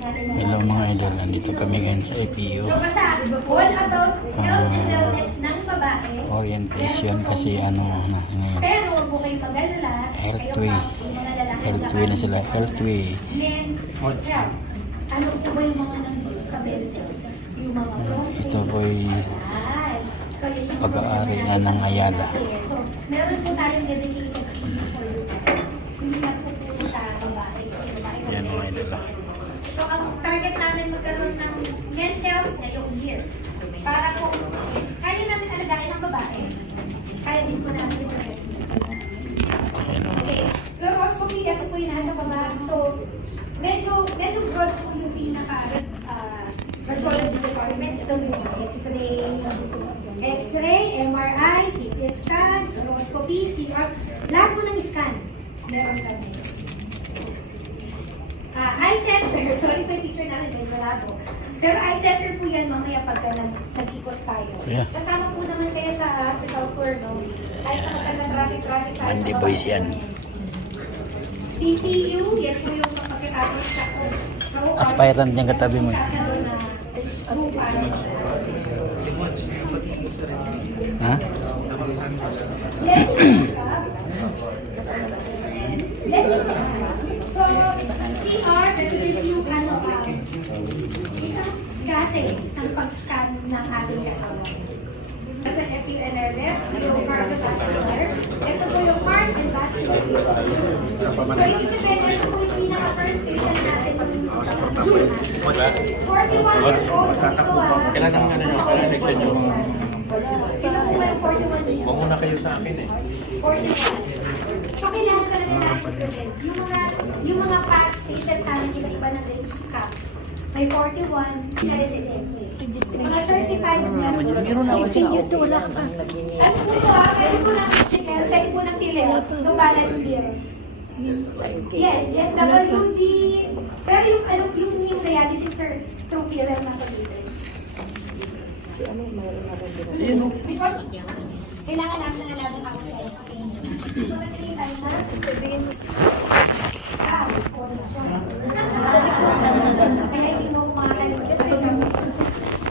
Hello mga idol, nandito kami ngayon sa APU. So basta, all about health and wellness ng babae. Orientation kasi ano na ngayon. Pero huwag po kayong mag-alala. Healthway. Healthway na sila, healthway. Men's health. Ano po ba yung mga nandito sa men's health? Yung mga prostate. Ito po'y So, yun yung pag-aari na ng Ayala. So, meron po tayong dedicated clinic for you guys. Hindi lang po po sa babae. Kasi babae Yan mga idol. So, ang target namin magkaroon ng men's health ngayong year. Para kung kaya namin alagain ang babae, kaya din po namin ito. Okay. Fluoroscopy, ito po yung nasa baba. So, medyo broad po yung radiology department. Ito yung X-ray, MRI, CT scan, fluoroscopy, CR. Lahat po ng scan. Meron kami. Eye center, sorry po yung picture namin, medyo malabo. Pero eye center po yan mamaya pagka nag-ikot tayo. Yeah. Kasama po naman kayo sa hospital tour, no? Kahit sa magka-traffic tayo Monday boys yan. CCU, yan po yung pagkatapos sa so, Aspirant niyang katabi mo. Ha? So, CR, nag-review isang klase ng pag-scan ng ating katawan. Sa FUNRF, yung cardiovascular. Ito po yung heart and vascular. So, yung sabihin, ito po yung pinaka-first patient natin ng June. 41 years old. Kailan naman ano nyo? Kailan nagtan nyo? Sino po ba yung 41 years? Huwag muna kayo sa akin eh. 41. So, kailangan talaga natin gawin. Yung mga past patient namin, iba-iba ng range cap. May 41 na resident. Mga certified na continue to wala ka. At po pwede po ng fill no balance bill. Yes, WD. Pero yung dialysis sir, through PLL na pag-ibig. Because, kailangan namin na nalaman ako sa so, naging tayo na,